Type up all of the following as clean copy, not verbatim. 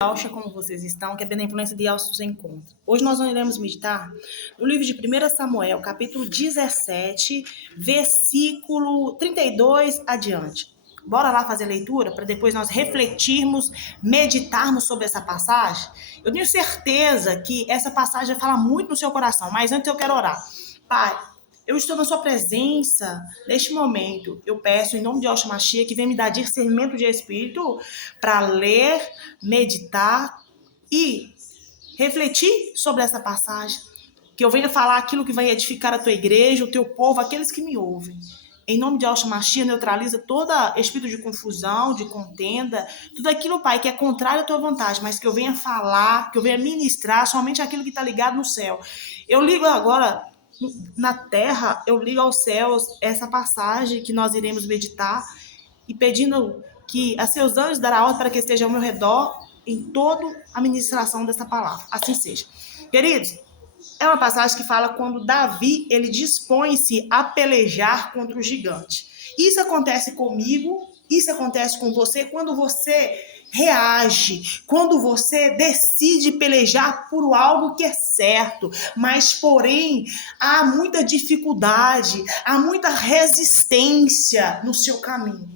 Como vocês estão, que é bem a influência de Alço nos encontra. Hoje nós iremos meditar no livro de 1 Samuel, capítulo 17, versículo 32 adiante. Bora lá fazer a leitura para depois nós refletirmos, meditarmos sobre essa passagem. Eu tenho certeza que essa passagem vai falar muito no seu coração, mas antes eu quero orar. Pai, eu estou na sua presença neste momento. Eu peço em nome de Yahshua Mashiach que venha me dar discernimento de espírito para ler, meditar e refletir sobre essa passagem. Que eu venha falar aquilo que vai edificar a tua igreja, o teu povo, aqueles que me ouvem. Em nome de Yahshua Mashiach, neutraliza todo espírito de confusão, de contenda, tudo aquilo, Pai, que é contrário à tua vontade, mas que eu venha falar, que eu venha ministrar somente aquilo que está ligado no céu. Eu ligo agora na terra, eu ligo aos céus essa passagem que nós iremos meditar e pedindo que a seus anjos dará ordem para que esteja ao meu redor em toda a ministração dessa palavra. Assim seja. Queridos, é uma passagem que fala quando Davi, ele dispõe-se a pelejar contra o gigante. Isso acontece comigo, isso acontece com você quando você reage, quando você decide pelejar por algo que é certo, mas porém há muita dificuldade, há muita resistência no seu caminho,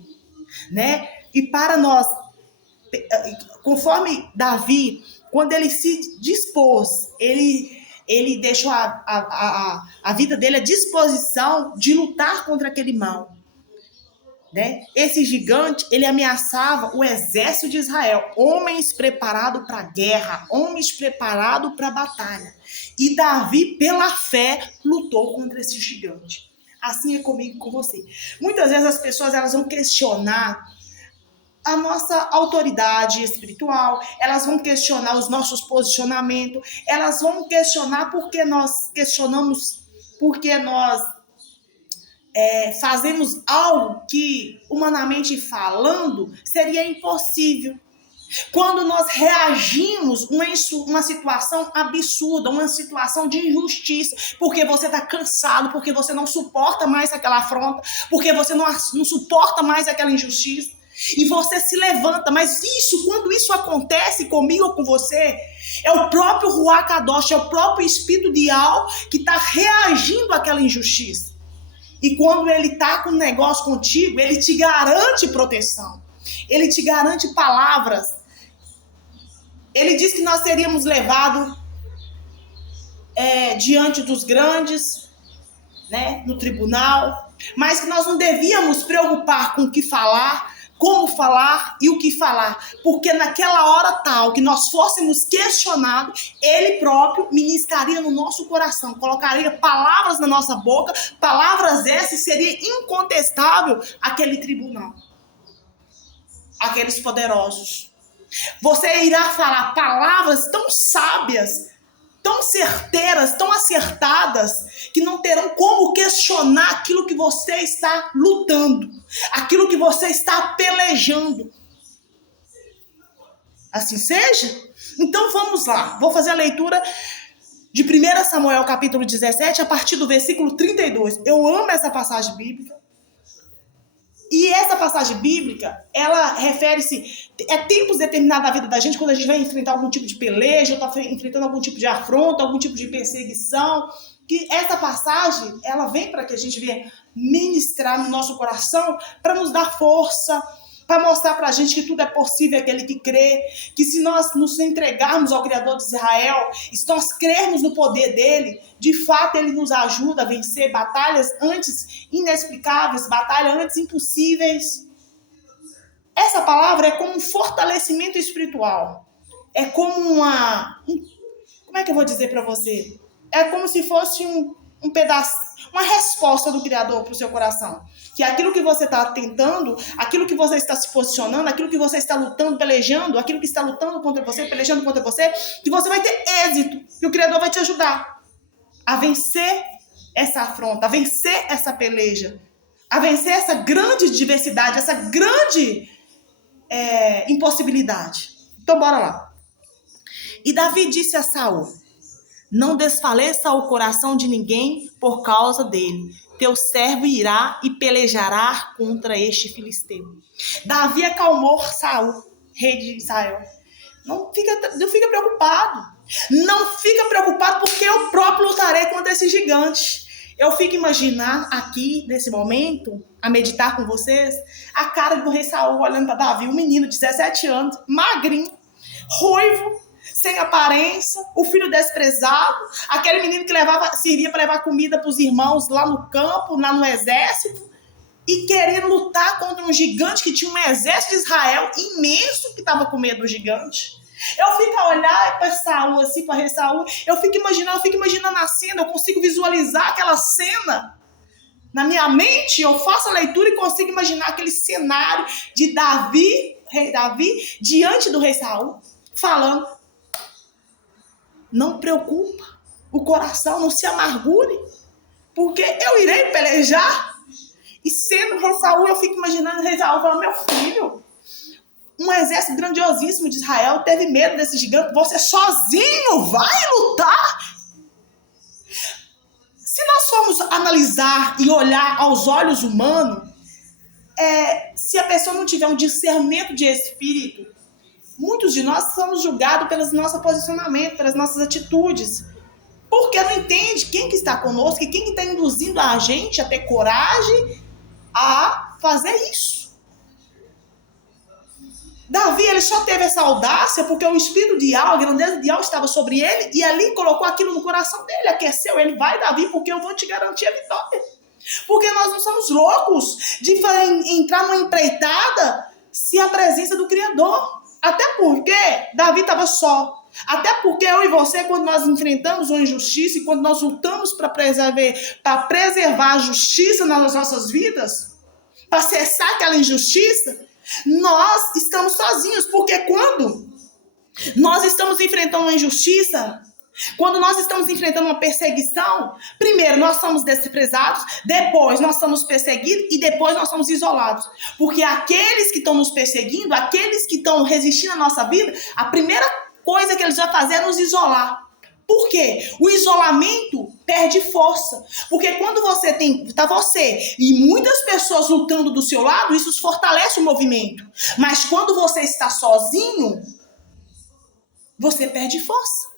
né? E para nós, conforme Davi, quando ele se dispôs, ele deixou a vida dele à disposição de lutar contra aquele mal. Né? Esse gigante, ele ameaçava o exército de Israel, homens preparados para a guerra, homens preparados para a batalha. E Davi, pela fé, lutou contra esse gigante. Assim é comigo e com você. Muitas vezes as pessoas elas vão questionar a nossa autoridade espiritual, elas vão questionar os nossos posicionamentos, elas vão questionar porque nós questionamos, porque nós fazemos algo que, humanamente falando, seria impossível. Quando nós reagimos uma situação absurda, uma situação de injustiça, porque você está cansado, porque você não suporta mais aquela afronta, porque você não suporta mais aquela injustiça, e você se levanta, mas quando isso acontece comigo ou com você, é o próprio Ruach Kadosh, é o próprio Espírito de Al que está reagindo àquela injustiça. E quando ele está com um negócio contigo, ele te garante proteção. Ele te garante palavras. Ele diz que nós seríamos levados diante dos grandes, né, no tribunal, mas que nós não devíamos preocupar com o que falar, como falar e o que falar, porque naquela hora tal que nós fôssemos questionados, ele próprio ministraria no nosso coração, colocaria palavras na nossa boca, palavras essas, seria incontestável aquele tribunal, aqueles poderosos. Você irá falar palavras tão sábias, tão certeiras, tão acertadas, que não terão como questionar aquilo que você está lutando, aquilo que você está pelejando. Assim seja? Então vamos lá, vou fazer a leitura de 1 Samuel capítulo 17, a partir do versículo 32. Eu amo essa passagem bíblica. E essa passagem bíblica, ela refere-se a tempos determinados da vida da gente, quando a gente vai enfrentar algum tipo de peleja, ou está enfrentando algum tipo de afronta, algum tipo de perseguição, que essa passagem, ela vem para que a gente venha ministrar no nosso coração, para nos dar força, para mostrar para a gente que tudo é possível aquele que crê, que se nós nos entregarmos ao Criador de Israel, e se nós crermos no poder dele, de fato ele nos ajuda a vencer batalhas antes inexplicáveis, batalhas antes impossíveis. Essa palavra é como um fortalecimento espiritual, é como como é que eu vou dizer para você? É como se fosse um pedaço, uma resposta do Criador para o seu coração. Que aquilo que você está tentando, aquilo que você está se posicionando, aquilo que você está lutando, pelejando, aquilo que está lutando contra você, pelejando contra você, que você vai ter êxito, que o Criador vai te ajudar a vencer essa afronta, a vencer essa peleja, a vencer essa grande diversidade, essa grande impossibilidade. Então bora lá. E Davi disse a Saul: não desfaleça o coração de ninguém por causa dele. Teu servo irá e pelejará contra este filisteu. Davi acalmou Saul, rei de Israel. Não fica preocupado. Não fica preocupado porque eu próprio lutarei contra esse gigante. Eu fico imaginando aqui, nesse momento, a meditar com vocês, a cara do rei Saul olhando para Davi, um menino de 17 anos, magrinho, ruivo, sem aparência, o filho desprezado, aquele menino que servia para levar comida para os irmãos lá no campo, lá no exército, e querendo lutar contra um gigante que tinha um exército de Israel imenso que estava com medo do gigante. Eu fico a olhar para Saul, assim, para rei Saul, eu fico imaginando a cena, eu consigo visualizar aquela cena. Na minha mente, eu faço a leitura e consigo imaginar aquele cenário de Davi, rei Davi, diante do rei Saul, falando: não preocupa o coração, não se amargure, porque eu irei pelejar. E sendo o rei Saul, eu fico imaginando o rei Saul falando: meu filho, um exército grandiosíssimo de Israel teve medo desse gigante, você sozinho vai lutar? Se nós formos analisar e olhar aos olhos humanos, se a pessoa não tiver um discernimento de espírito, muitos de nós somos julgados pelo nosso posicionamento, pelas nossas atitudes, porque não entende quem que está conosco e quem que está induzindo a gente a ter coragem a fazer isso. Davi, ele só teve essa audácia porque o espírito de Yahweh, a grandeza de Yahweh estava sobre ele, e ali colocou aquilo no coração dele, aqueceu ele: vai, Davi, porque eu vou te garantir a vitória. Porque nós não somos loucos de entrar numa empreitada se a presença do Criador. Até porque Davi estava só. Até porque eu e você, quando nós enfrentamos uma injustiça e quando nós lutamos para preservar a justiça nas nossas vidas, para cessar aquela injustiça, nós estamos sozinhos. Porque quando nós estamos enfrentando uma injustiça, quando nós estamos enfrentando uma perseguição, primeiro nós somos desprezados, depois nós somos perseguidos e depois nós somos isolados. Porque aqueles que estão nos perseguindo, aqueles que estão resistindo à nossa vida, a primeira coisa que eles vão fazer é nos isolar. Por quê? O isolamento perde força. Porque quando você e muitas pessoas lutando do seu lado, isso fortalece o movimento. Mas quando você está sozinho, você perde força.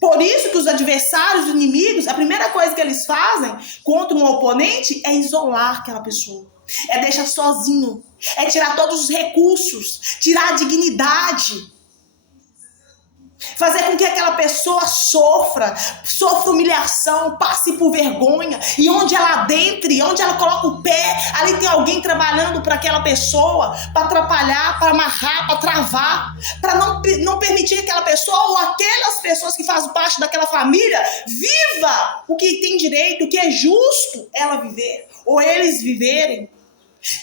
Por isso que os adversários, os inimigos, a primeira coisa que eles fazem contra um oponente é isolar aquela pessoa. É deixar sozinho. É tirar todos os recursos. Tirar a dignidade. Fazer com que aquela pessoa sofra humilhação, passe por vergonha. E onde ela adentre, onde ela coloca o pé, ali tem alguém trabalhando para aquela pessoa, para atrapalhar, para amarrar, para travar, para não permitir que aquela pessoa ou aquelas pessoas que fazem parte daquela família viva o que tem direito, o que é justo ela viver, ou eles viverem.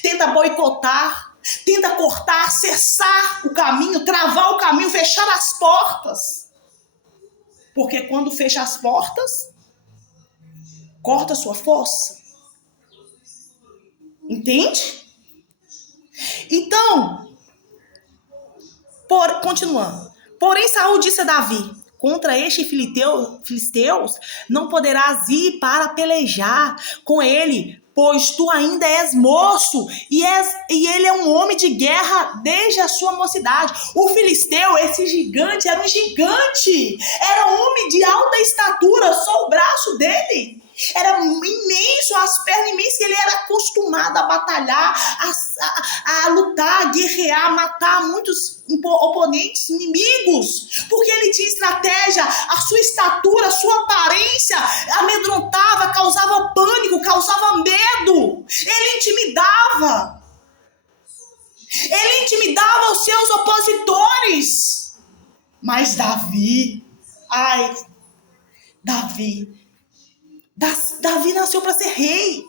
Tenta boicotar. Tenta cortar, cessar o caminho, travar o caminho, fechar as portas. Porque quando fecha as portas, corta a sua força. Entende? Então, continuando. Porém, Saul disse a Davi: contra este filisteus não poderás ir para pelejar com ele, pois tu ainda és moço e ele é um homem de guerra desde a sua mocidade. O filisteu, esse gigante, era um gigante. Era um homem de alta estatura, só o braço dele era imenso, as pernas imensas, que ele era acostumado a batalhar, a lutar, a guerrear, a matar muitos oponentes, inimigos, porque ele tinha estratégia. A sua estatura, a sua aparência amedrontava, causava pânico, causava medo. Ele intimidava os seus opositores. Mas Davi nasceu para ser rei.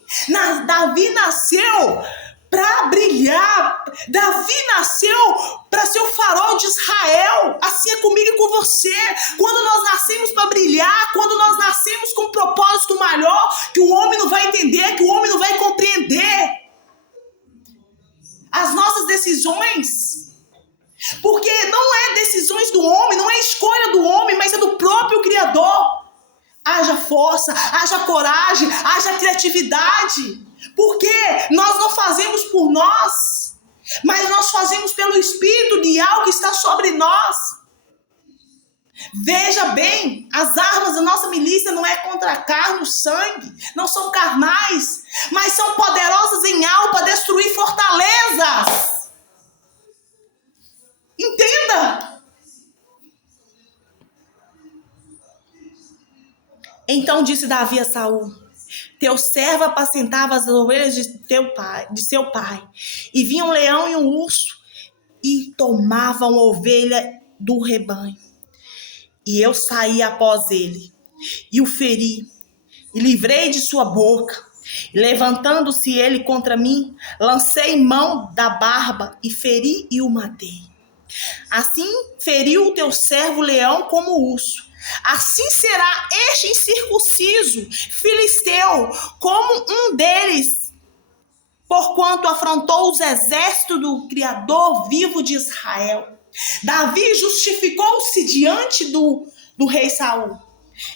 Davi nasceu para brilhar. Davi nasceu para ser o farol de Israel. Assim é comigo e com você. Quando nós nascemos para brilhar, quando nós nascemos com um propósito maior, que o homem não vai entender, que o homem não vai compreender as nossas decisões. Porque não é decisões do homem, não é escolha do homem, mas é do próprio Criador. Haja força, haja coragem, haja criatividade. Porque nós não fazemos por nós. mas nós fazemos pelo Espírito de algo que está sobre nós. Veja bem, as armas da nossa milícia não é contra a carne, o sangue, não são carnais, mas são poderosas em algo para destruir fortalezas. Entenda. Então disse Davi a Saul: teu servo apacentava as ovelhas de seu pai, e vinha um leão e um urso, e tomavam a ovelha do rebanho. E eu saí após ele, e o feri, e livrei de sua boca. E levantando-se ele contra mim, lancei mão da barba, e feri e o matei. Assim feriu o teu servo leão como o urso. Assim será este incircunciso filisteu como um deles, porquanto afrontou os exércitos do Criador vivo de Israel. Davi justificou-se diante do rei Saul.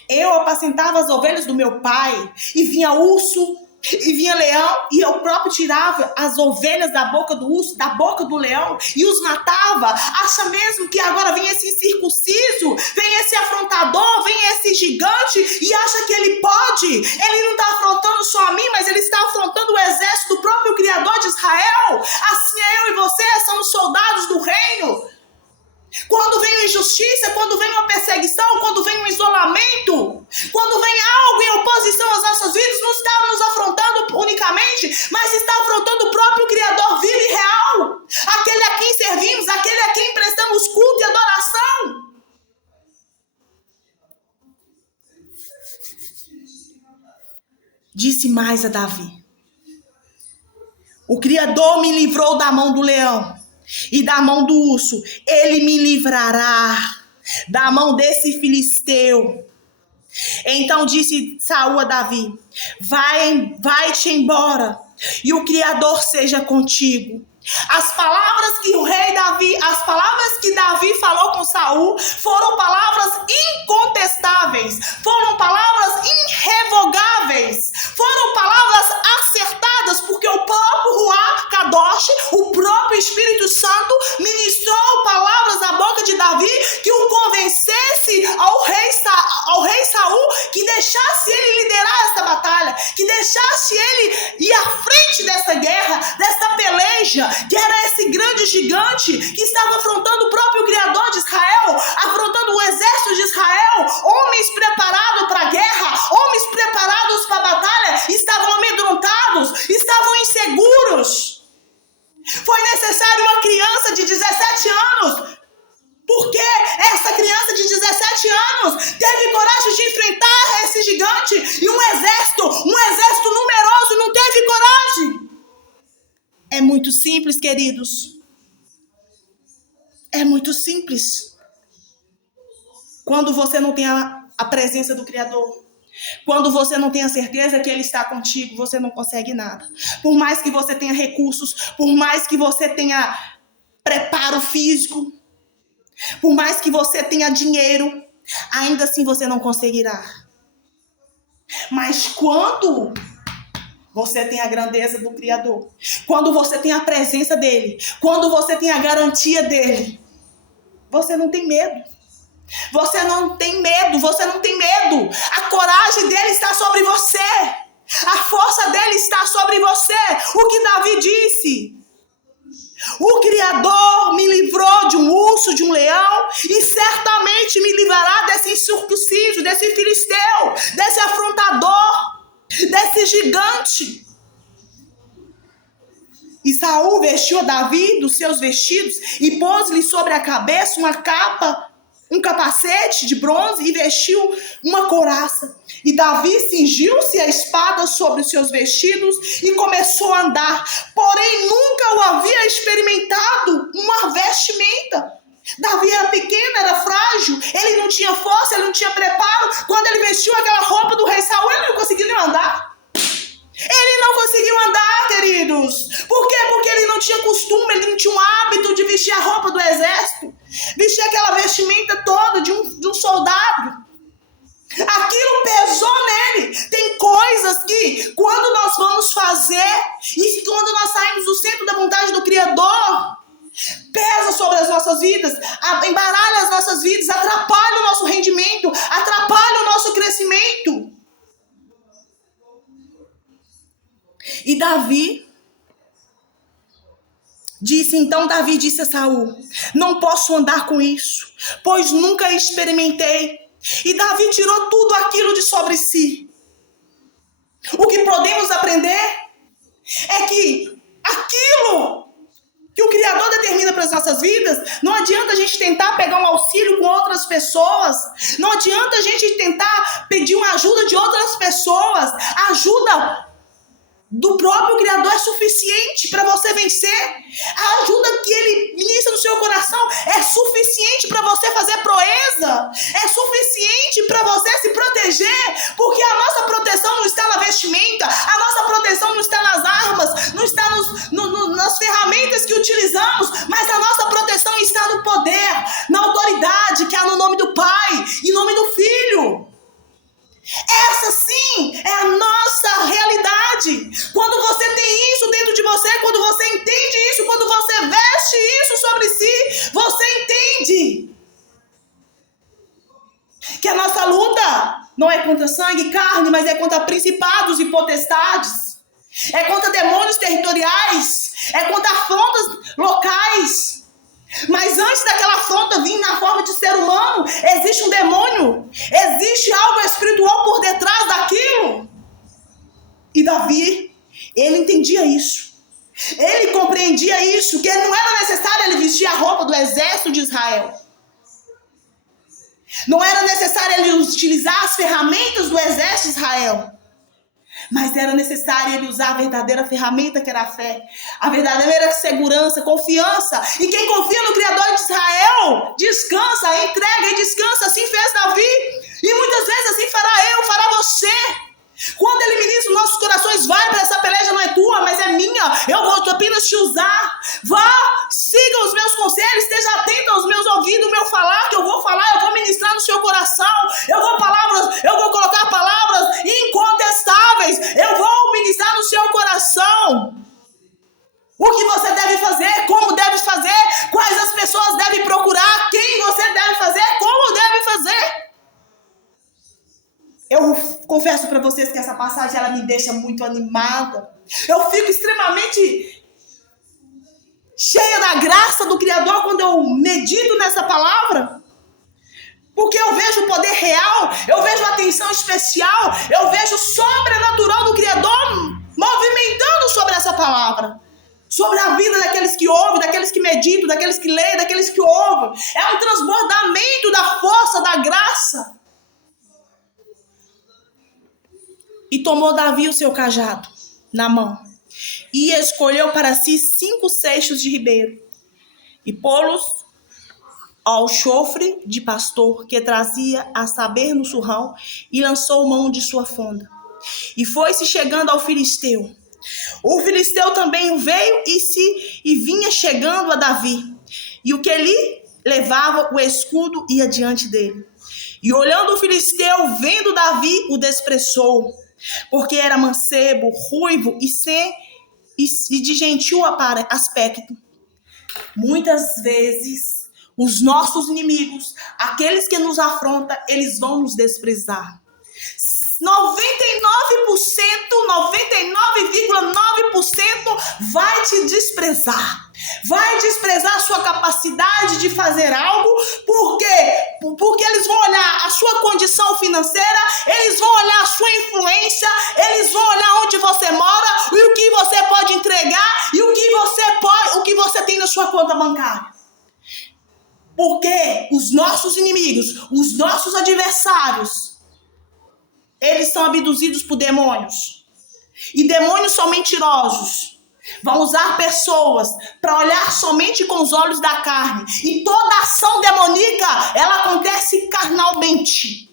Eu apacentava as ovelhas do meu pai, e vinha urso, e vinha leão, e eu próprio tirava as ovelhas da boca do urso, da boca do leão, e os matava. Acha mesmo que agora vem esse incircunciso, vem esse afrontador, vem esse gigante, e acha que ele pode? Ele não está afrontando só a mim, mas ele está afrontando o exército do próprio Criador de Israel. Assim eu e você somos soldados do reino. Quando vem a injustiça, quando vem uma perseguição, quando vem um isolamento, quando vem algo em oposição às nossas vidas, não está nos afrontando unicamente, mas está afrontando o próprio Criador vivo e real, aquele a quem servimos, aquele a quem prestamos culto e adoração. Disse mais a Davi: o Criador me livrou da mão do leão e da mão do urso, ele me livrará da mão desse filisteu. Então disse Saul a Davi: vai-te embora, e o Criador seja contigo. As palavras que Davi falou com Saul foram palavras incontestáveis, foram palavras irrevogáveis, foram palavras acertadas, porque o próprio Ruach Kadosh, o próprio Espírito Santo, ministrou palavras na boca de Davi que o convencesse ao rei Saul que deixasse ele liderar essa batalha, que deixasse ele ir à frente dessa guerra, dessa peleja, que era esse grande gigante que estava afrontando o próprio Criador de Israel, afrontando o exército de Israel. Homens preparados para a guerra, homens preparados para a batalha, estavam amedrontados, estavam inseguros. Foi necessário uma criança de 17 anos, porque essa criança de 17 anos teve coragem de enfrentar esse gigante, e um exército numeroso não teve coragem. É muito simples, queridos. É muito simples. Quando você não tem a presença do Criador, quando você não tem a certeza que Ele está contigo, você não consegue nada. Por mais que você tenha recursos, por mais que você tenha preparo físico, por mais que você tenha dinheiro, ainda assim você não conseguirá. Mas quando você tem a grandeza do Criador, quando você tem a presença dele, quando você tem a garantia dele, você não tem medo. Você não tem medo, você não tem medo. A coragem dele está sobre você. A força dele está sobre você. O que Davi disse: o Criador me livrou de um urso, de um leão, e certamente me livrará desse incircunciso, desse filisteu, desse afrontador, desse gigante. E Saul vestiu a Davi dos seus vestidos e pôs-lhe sobre a cabeça uma capa, um capacete de bronze, e vestiu uma couraça. E Davi cingiu-se a espada sobre os seus vestidos e começou a andar. Porém, nunca o havia experimentado uma vestimenta. Davi era pequeno, era frágil, ele não tinha força, ele não tinha preparo. Quando ele vestiu aquela roupa do rei Saul, ele não conseguiu nem andar. Ele não conseguiu andar, queridos. Por quê? Porque ele não tinha costume, ele não tinha um hábito de vestir a roupa do exército, vestir aquela vestimenta toda de um soldado. Aquilo pesou nele. Tem coisas que, quando nós vamos fazer, e quando nós saímos do centro da vontade do Criador, pesa sobre as nossas vidas, embaralha as nossas vidas, atrapalha o nosso rendimento, atrapalha o nosso crescimento. E então Davi disse a Saul: não posso andar com isso, pois nunca experimentei. E Davi tirou tudo aquilo de sobre si. O que podemos aprender é que aquilo que o Criador determina para as nossas vidas, não adianta a gente tentar pegar um auxílio com outras pessoas, não adianta a gente tentar pedir uma ajuda de outras pessoas. A ajuda do próprio Criador é suficiente para você vencer. A ajuda que Ele ministra no seu coração é suficiente para você fazer proeza. É suficiente para você se proteger. Porque a nossa proteção não está na vestimenta. A nossa proteção não está nas armas. Não está nas ferramentas que utilizamos. Mas a nossa proteção está no poder, na autoridade que há no nome do Pai, em nome do Filho. Essa sim é a nossa realidade. Quando você tem isso dentro de você, quando você entende isso, quando você veste isso sobre si, você entende que a nossa luta não é contra sangue e carne, mas é contra principados e potestades, é contra demônios territoriais, é contra afrontas locais. Mas antes daquela afronta vir na forma de ser humano, existe um demônio, existe algo espiritual por detrás daquilo. E Davi, ele entendia isso, ele compreendia isso, que não era necessário ele vestir a roupa do exército de Israel, não era necessário ele utilizar as ferramentas do exército de Israel, mas era necessário ele usar a verdadeira ferramenta que era a fé, a verdadeira segurança, confiança. E quem confia no Criador de Israel, descansa, entrega e descansa. Assim fez Davi. E muitas vezes assim fará você. Quando ele ministra os nossos corações, vai para essa peleja, não é tua, mas é minha. Eu vou apenas te usar. Vá, siga os meus conselhos, esteja atento aos meus ouvidos, o meu falar, que eu vou falar, eu vou ministrar no seu coração. Eu vou colocar palavras incontestáveis. Eu vou ministrar no seu coração. O que você deve fazer, como deve fazer, quais as pessoas devem procurar, quem você deve fazer, como deve fazer. Eu confesso para vocês que essa passagem ela me deixa muito animada. Eu fico extremamente cheia da graça do Criador quando eu medito nessa palavra. Porque eu vejo o poder real, eu vejo a atenção especial, eu vejo o sobrenatural do Criador movimentando sobre essa palavra. Sobre a vida daqueles que ouvem, daqueles que meditam, daqueles que leem, daqueles que ouvem. É um transbordamento da força, da graça. E tomou Davi o seu cajado na mão, e escolheu para si 5 seixos de ribeiro, e pô-los ao chofre de pastor que trazia a saber no surrão, e lançou mão de sua fonda. E foi-se chegando ao filisteu. O filisteu também veio e vinha chegando a Davi, e o que lhe levava o escudo ia diante dele. E olhando o filisteu, vendo Davi, o desprezou, porque era mancebo, ruivo e de gentil aspecto. Muitas vezes, os nossos inimigos, aqueles que nos afrontam, eles vão nos desprezar. 99,9% vai te desprezar. Vai desprezar a sua capacidade de fazer algo. Por quê? Porque eles vão olhar a sua condição financeira, eles vão olhar a sua influência, eles vão olhar onde você mora e o que você pode entregar e o que você tem na sua conta bancária. Porque os nossos inimigos, os nossos adversários, eles são abduzidos por demônios. E demônios são mentirosos. Vão usar pessoas para olhar somente com os olhos da carne. E toda ação demoníaca, ela acontece carnalmente.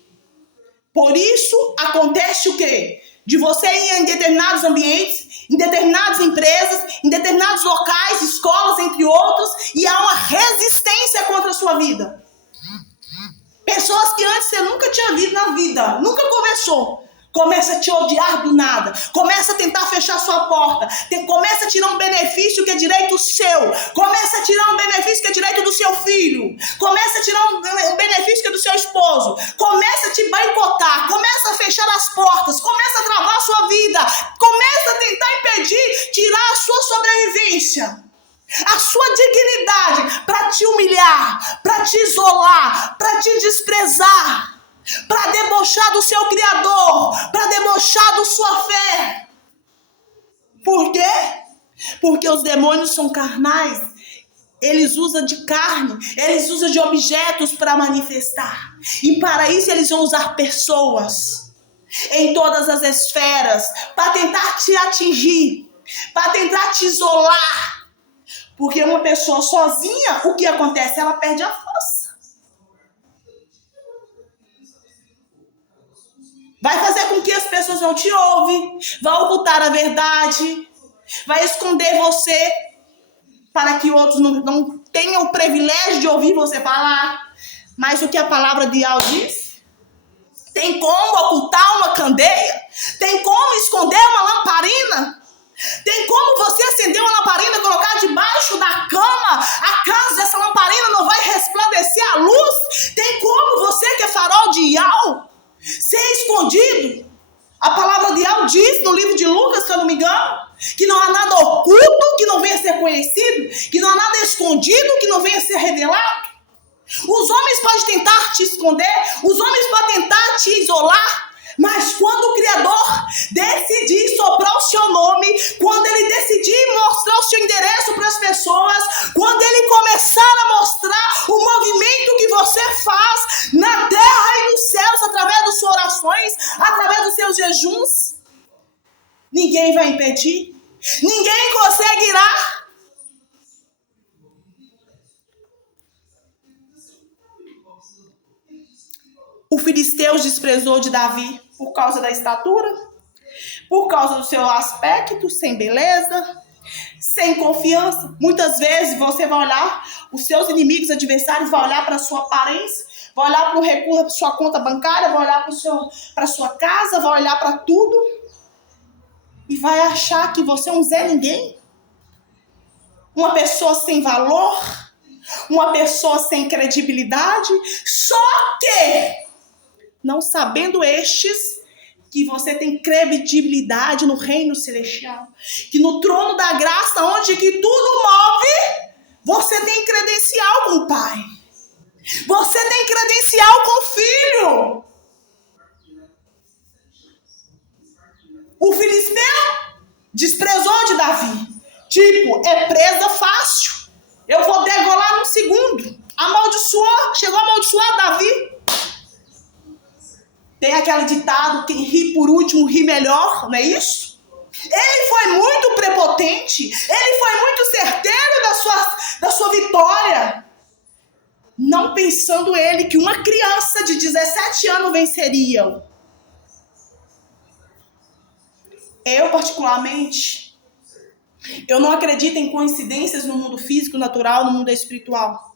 Por isso, acontece o quê? De você ir em determinados ambientes, em determinadas empresas, em determinados locais, escolas, entre outros, e há uma resistência contra a sua vida. Pessoas que antes você nunca tinha visto na vida, nunca conversou. Começa a te odiar do nada, começa a tentar fechar sua porta, começa a tirar um benefício que é direito seu, começa a tirar um benefício que é direito do seu filho, começa a tirar um benefício que é do seu esposo, começa a te boicotar, começa a fechar as portas, começa a travar a sua vida, começa a tentar impedir, tirar a sua sobrevivência, a sua dignidade, para te humilhar, para te isolar, para te desprezar, para debochar do seu Criador, para debochar da sua fé. Por quê? Porque os demônios são carnais. Eles usam de carne, eles usam de objetos para manifestar. E para isso eles vão usar pessoas em todas as esferas para tentar te atingir, para tentar te isolar. Porque uma pessoa sozinha, o que acontece? Ela perde a força. Vai fazer com que as pessoas não te ouvem, vai ocultar a verdade, vai esconder você para que outros não tenham o privilégio de ouvir você falar. Mas o que a palavra de Deus diz? Tem como ocultar uma candeia? Tem como esconder uma lamparina? Tem como você acender uma lamparina e colocar debaixo da cama? Acaso essa lamparina não vai resplandecer a luz? Tem como você que é farol de Iau ser escondido? A palavra de Deus diz no livro de Lucas, se eu não me engano, que não há nada oculto que não venha a ser conhecido, que não há nada escondido que não venha a ser revelado. Os homens podem tentar te esconder, os homens podem tentar te isolar, mas quando o Criador decidir soprar o seu nome, quando ele decidir mostrar o seu endereço para as pessoas, quando ele começar a mostrar o movimento que você faz na terra e nos céus, através das suas orações, através dos seus jejuns, ninguém vai impedir, ninguém conseguirá. O filisteu desprezou de Davi por causa da estatura, por causa do seu aspecto, sem beleza, sem confiança. Muitas vezes você vai olhar, os seus inimigos, adversários, vão olhar para a sua aparência, vai olhar para o recurso da sua conta bancária, vai olhar para a sua casa, vai olhar para tudo e vai achar que você é um Zé Ninguém, uma pessoa sem valor, uma pessoa sem credibilidade, só que não sabendo estes que você tem credibilidade no reino celestial, que no trono da graça, onde que tudo move, você tem credencial com o Pai, você tem credencial com o Filho. O filisteu desprezou de Davi, tipo, é presa fácil, eu vou degolar num segundo, amaldiçoou, chegou a amaldiçoar Davi. Tem aquele ditado, quem ri por último ri melhor, não é isso? Ele foi muito prepotente, ele foi muito certeiro da sua vitória. Não pensando ele que uma criança de 17 anos venceria. Eu, particularmente, eu não acredito em coincidências no mundo físico, natural, no mundo espiritual.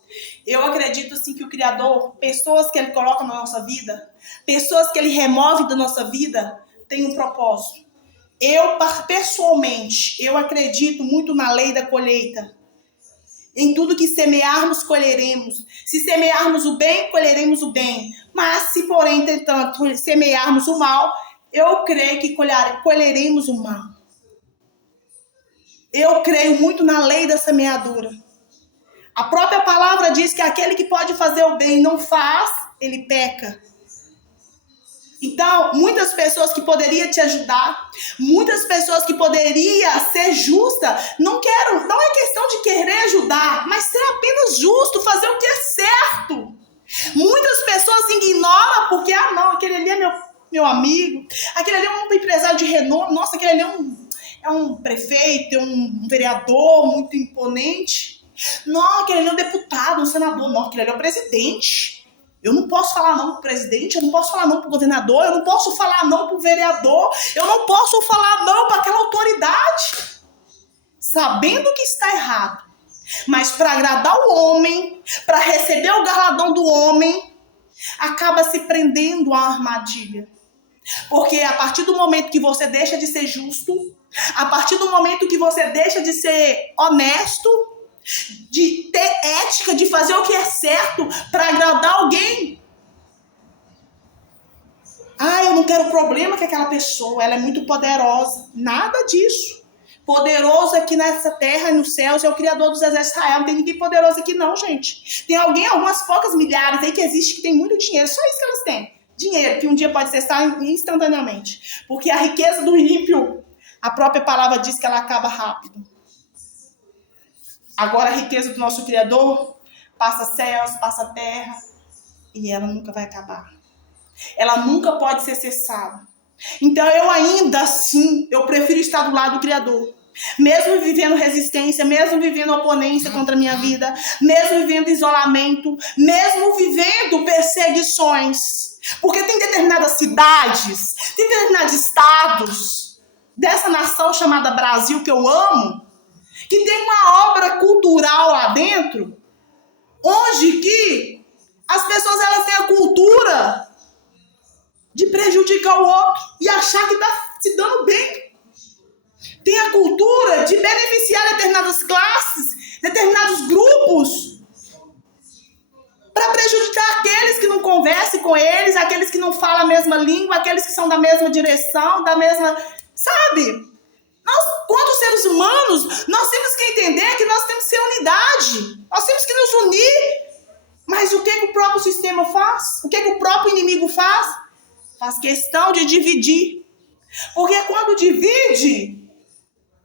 Eu acredito assim que o Criador, pessoas que Ele coloca na nossa vida, pessoas que Ele remove da nossa vida, tem um propósito. Eu, pessoalmente, eu acredito muito na lei da colheita. Em tudo que semearmos, colheremos. Se semearmos o bem, colheremos o bem. Mas se, porém, entretanto, semearmos o mal, eu creio que colheremos o mal. Eu creio muito na lei da semeadura. A própria palavra diz que aquele que pode fazer o bem e não faz, ele peca. Então, muitas pessoas que poderiam te ajudar, muitas pessoas que poderiam ser justa, não é questão de querer ajudar, mas ser apenas justo, fazer o que é certo. Muitas pessoas ignoram porque, não, aquele ali é meu amigo, aquele ali é um empresário de renome, nossa, aquele ali é um prefeito, é um vereador muito imponente. Não, aquele ali é um deputado, um senador. Não, aquele ali é o presidente. Eu não posso falar não pro presidente, eu não posso falar não pro governador, eu não posso falar não pro vereador, eu não posso falar não para aquela autoridade. Sabendo que está errado, mas para agradar o homem, para receber o galardão do homem, acaba se prendendo à armadilha. Porque a partir do momento que você deixa de ser justo, a partir do momento que você deixa de ser honesto, de ter ética, de fazer o que é certo para agradar alguém. Eu não quero problema com aquela pessoa, ela é muito poderosa. Nada disso. Poderoso aqui nessa terra e nos céus é o Criador dos exércitos de Israel. Não tem ninguém poderoso aqui não, gente. Tem algumas poucas milhares aí que existe que tem muito dinheiro. Só isso que elas têm. Dinheiro, que um dia pode cessar instantaneamente. Porque a riqueza do ímpio, a própria palavra diz que ela acaba rápido. Agora a riqueza do nosso Criador passa céus, passa terra, e ela nunca vai acabar. Ela nunca pode ser cessada. Então eu ainda assim, eu prefiro estar do lado do Criador. Mesmo vivendo resistência, mesmo vivendo oponência contra a minha vida, mesmo vivendo isolamento, mesmo vivendo perseguições. Porque tem determinadas cidades, tem determinados estados dessa nação chamada Brasil que eu amo, que tem uma obra cultural lá dentro, onde que as pessoas elas têm a cultura de prejudicar o outro e achar que está se dando bem. Tem a cultura de beneficiar determinadas classes, determinados grupos, para prejudicar aqueles que não conversam com eles, aqueles que não falam a mesma língua, aqueles que são da mesma direção, da mesma... Sabe? Nós, quanto seres humanos, nós temos que entender que nós temos que ser unidade. Nós temos que nos unir. Mas o que o próprio sistema faz? O que o próprio inimigo faz? Faz questão de dividir. Porque quando divide,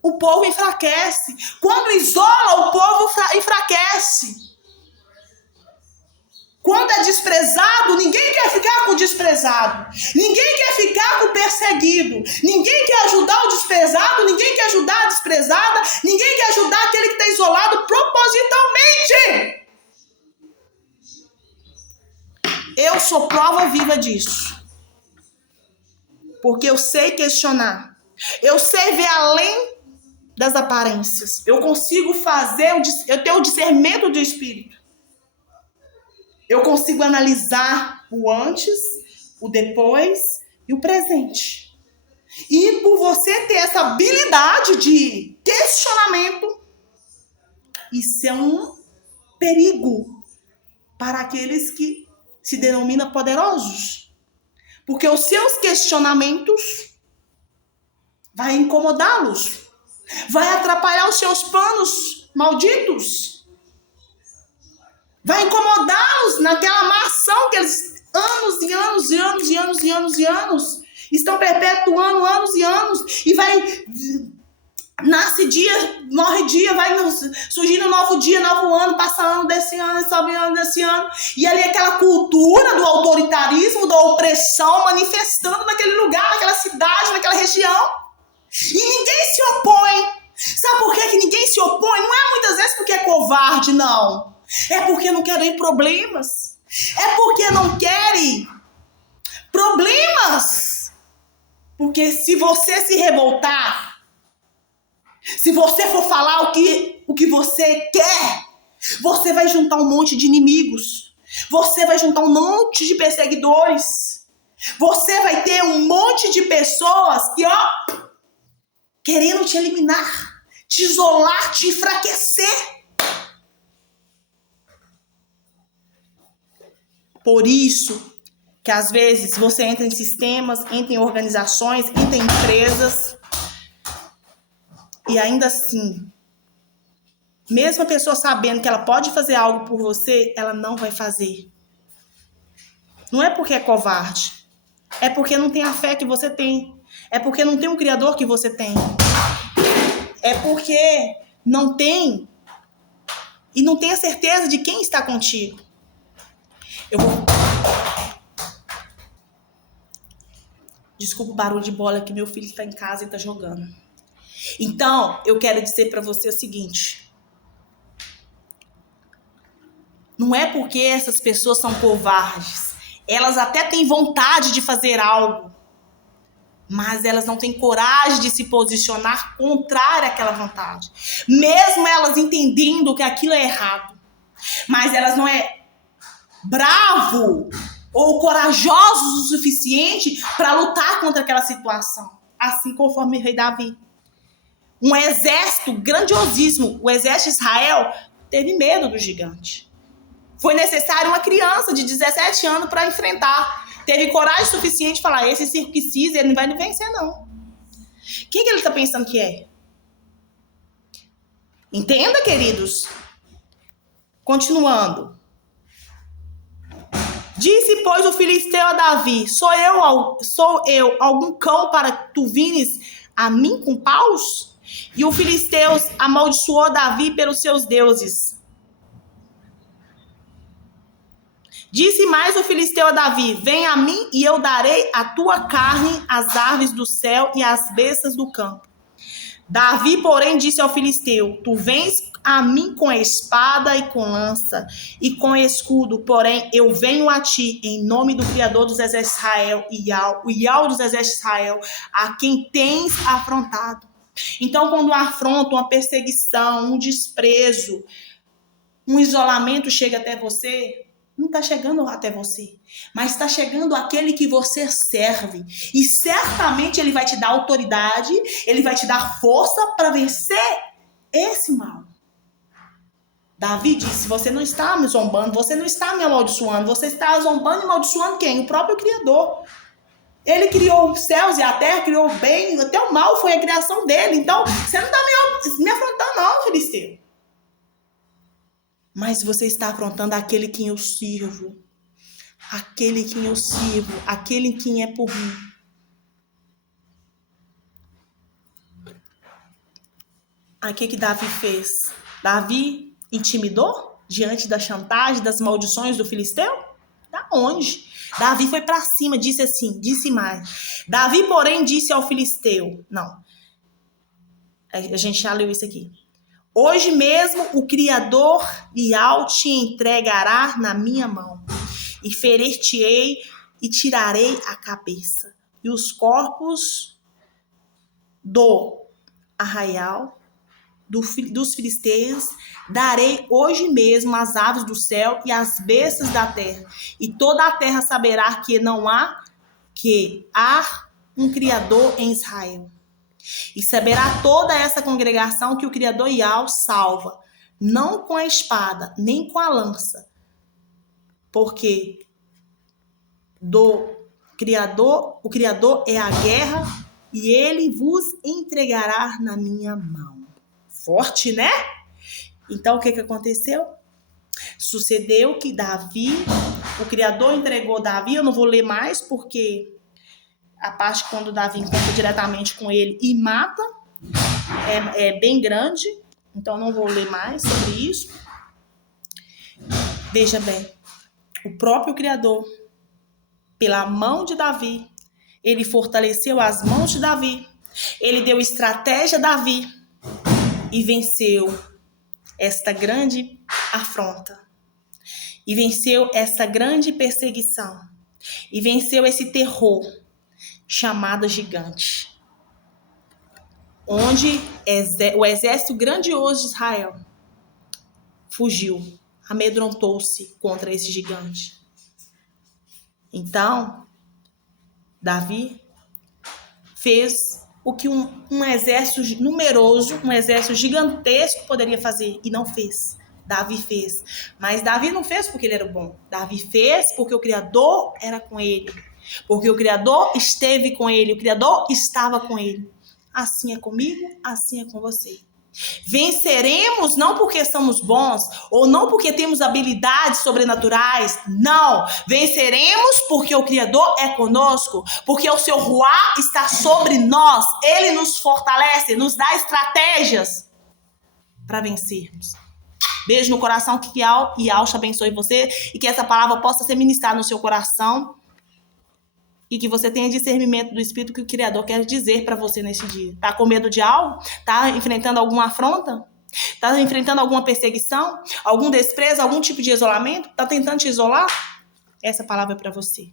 o povo enfraquece. Quando isola, o povo enfraquece. Quando é desprezado, ninguém quer ficar com o desprezado. Ninguém quer ficar com o perseguido. Ninguém quer ajudar o desprezado. Ninguém quer ajudar a desprezada. Ninguém quer ajudar aquele que está isolado propositalmente. Eu sou prova viva disso. Porque eu sei questionar. Eu sei ver além das aparências. Eu consigo eu tenho o discernimento do Espírito. Eu consigo analisar o antes, o depois e o presente. E por você ter essa habilidade de questionamento, isso é um perigo para aqueles que se denominam poderosos. Porque os seus questionamentos vai incomodá-los, vai atrapalhar os seus planos malditos. Vai incomodá-los naquela má ação que eles anos e anos e anos e anos e anos e anos estão perpetuando anos e anos. E vai, nasce dia, morre dia, vai surgindo um novo dia, novo ano, passa ano desse ano, sobe ano desse ano. E ali aquela cultura do autoritarismo, da opressão manifestando naquele lugar, naquela cidade, naquela região. E ninguém se opõe. Sabe por que ninguém se opõe? Não é muitas vezes porque é covarde, não. É porque não querem problemas. É porque não querem problemas. Porque se você se revoltar, se você for falar o que você quer, você vai juntar um monte de inimigos. Você vai juntar um monte de perseguidores. Você vai ter um monte de pessoas que, querendo te eliminar, te isolar, te enfraquecer. Por isso que às vezes você entra em sistemas, entra em organizações, entra em empresas e ainda assim, mesmo a pessoa sabendo que ela pode fazer algo por você, ela não vai fazer. Não é porque é covarde, é porque não tem a fé que você tem, é porque não tem um Criador que você tem, é porque não tem e não tem a certeza de quem está contigo. Desculpa o barulho de bola que meu filho está em casa e está jogando. Então, eu quero dizer para você o seguinte. Não é porque essas pessoas são covardes. Elas até têm vontade de fazer algo. Mas elas não têm coragem de se posicionar contrária àquela vontade. Mesmo elas entendendo que aquilo é errado. Mas elas não é bravo ou corajosos o suficiente para lutar contra aquela situação. Assim conforme o rei Davi. Um exército grandiosíssimo, o exército de Israel, teve medo do gigante. Foi necessário uma criança de 17 anos para enfrentar. Teve coragem suficiente de falar, esse circunciso, ele não vai me vencer, não. Quem que ele está pensando que é? Entenda, queridos. Continuando. Disse, pois, o filisteu a Davi, sou eu algum cão para tu vires a mim com paus? E o filisteu amaldiçoou Davi pelos seus deuses. Disse mais o filisteu a Davi, vem a mim e eu darei a tua carne às aves do céu e às bestas do campo. Davi, porém, disse ao filisteu, tu vens a mim com espada e com lança e com escudo, porém eu venho a ti em nome do Criador dos exércitos de Israel, o Iau dos exércitos de Israel, a quem tens afrontado. Então, quando um afronto, uma perseguição, um desprezo, um isolamento chega até você, não está chegando até você, mas está chegando aquele que você serve. E certamente ele vai te dar autoridade, ele vai te dar força para vencer esse mal. Davi disse, você não está me zombando, você não está me amaldiçoando, você está zombando e amaldiçoando quem? O próprio Criador. Ele criou os céus e a terra, criou o bem, até o mal foi a criação dele. Então, você não está me afrontando não, filisteu. Mas você está afrontando aquele quem eu sirvo. Aquele quem eu sirvo. Aquele quem é por mim. Aí o que Davi fez? Davi intimidou diante da chantagem, das maldições do filisteu? Da onde? Davi foi para cima, disse mais. Davi, porém, disse ao filisteu. Não. A gente já leu isso aqui. Hoje mesmo o Criador Iau te entregará na minha mão, e ferir-te-ei e tirarei a cabeça, e os corpos do arraial dos filisteus darei hoje mesmo às aves do céu e às bestas da terra, e toda a terra saberá que há um Criador em Israel. E saberá toda essa congregação que o Criador Iau salva, não com a espada, nem com a lança, porque o Criador é a guerra e ele vos entregará na minha mão. Forte, né? Então, o que aconteceu? Sucedeu que Davi, o Criador entregou Davi, eu não vou ler mais, porque a parte quando Davi encontra diretamente com ele e mata é bem grande, então não vou ler mais sobre isso. Veja bem, o próprio Criador, pela mão de Davi, ele fortaleceu as mãos de Davi, ele deu estratégia a Davi e venceu esta grande afronta, e venceu essa grande perseguição, e venceu esse terror chamado gigante, onde o exército grandioso de Israel fugiu, amedrontou-se contra esse gigante. Então, Davi fez o que um exército numeroso, um exército gigantesco poderia fazer, e não fez. Davi fez. Mas Davi não fez porque ele era bom. Davi fez porque o Criador era com ele. Porque o Criador esteve com ele, o Criador estava com ele. Assim é comigo, assim é com você. Venceremos não porque somos bons ou não porque temos habilidades sobrenaturais, não. Venceremos porque o Criador é conosco, porque o seu ruá está sobre nós. Ele nos fortalece, nos dá estratégias para vencermos. Beijo no coração, que Iau te abençoe você e que essa palavra possa ser ministrada no seu coração. E que você tenha discernimento do Espírito que o Criador quer dizer para você nesse dia. Tá com medo de algo? Tá enfrentando alguma afronta? Tá enfrentando alguma perseguição? Algum desprezo? Algum tipo de isolamento? Tá tentando te isolar? Essa palavra é para você.